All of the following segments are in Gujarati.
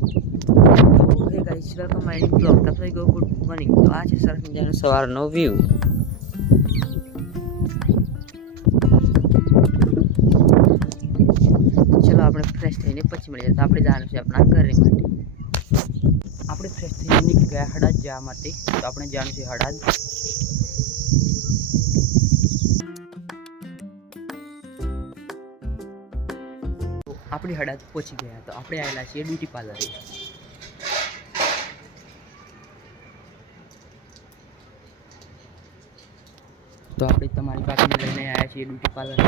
તો હે guys welcome my new blog. તો ગો ગુડ મોર્નિંગ. તો આ છે સરસ મજાનો સવારનો વ્યૂ. ચલો આપણે ફ્રેશ થઈને પછી મળીએ. તો આપણે જવાનું છે આપણા ઘરે માટે. આપણે ફ્રેશ થઈને નીકળી ગયા હડાદ જવા માટે. તો આપણે જવાનું છે હડાદ. આપણે હડાદ પહોંચી ગયા. તો આપણે આવેલા છીએ બ્યુટી પાર્લરે. તો આપણે તમારી પાર્ટીને લઈને આવ્યા છીએ બ્યુટી પાર્લર.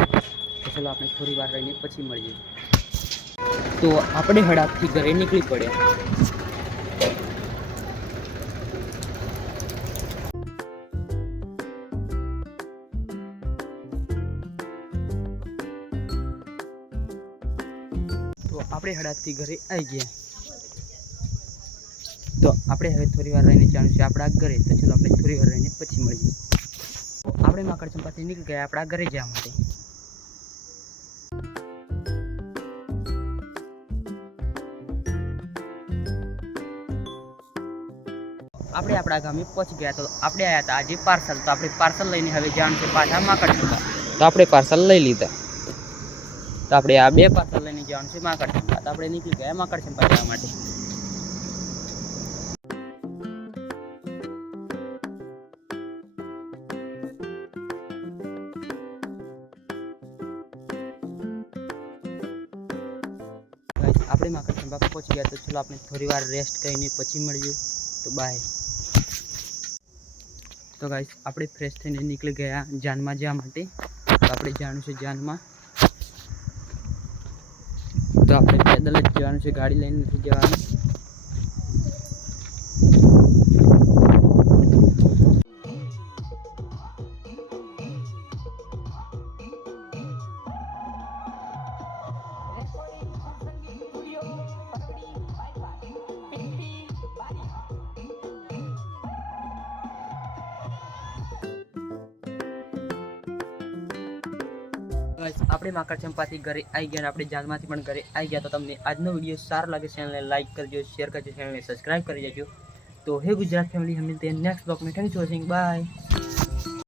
તો ચલો આપણે થોડી વાર રહીને પછી મળીએ. તો આપણે હડાદથી ઘરે નીકળી પડ્યા. તો આપણે હડાદથી ઘરે આવી ગયા. તો આપણે હવે થોડી વાર રહીને જવાનું છે આપણા ઘરે. તો ચલો આપણે થોડી વાર રહીને પછી મળીએ. આપણે માકડ ચંપાથી નીકળી ગયા આપણા ઘરે જવા માટે. આપણે આપણા ગામે પહોંચી ગયા. તો આપણે આવ્યા હતા આજે પાર્સલ. તો આપણે પાર્સલ લઈને હવે જવાનું છે પાછા માકડ ચંપા. તો આપણે પાર્સલ લઈ લીધા. તો આપણે આ બે પાર્સલ લઈને જવાનું છે માકડ ચંપા. તો આપણે નીકળી ગયા માકડ ચંપા જવા માટે. આપણે માકડ ચંપા પહોંચી ગયા. તો ચલો આપણે થોડી વાર રેસ્ટ કરીને પછી મળીએ. તો બાય. તો ગાઈસ આપણે ફ્રેશ થઈને નીકળી ગયા જાનમાં જવા માટે. તો આપણે જવાનું છે જાનમાં. તો આપણે પેદલ જ જવાનું છે, ગાડી લઈને નથી જવાનું. આપણે માકડ ચંપાથી ઘરે આવી ગયા અને આપણે જાનમાંથી પણ ઘરે આવી ગયા. તો તમને આજનો વિડીયો સારો લાગે ચેનલને લાઈક કરજો, શેર કરજો, ચેનલને સબસ્ક્રાઈબ કરી દેજો. તો હે ગુજરાત ફેમિલી, હમ મિલતે हैं नेक्स्ट ब्लॉग में. Thanks for watching. बाय.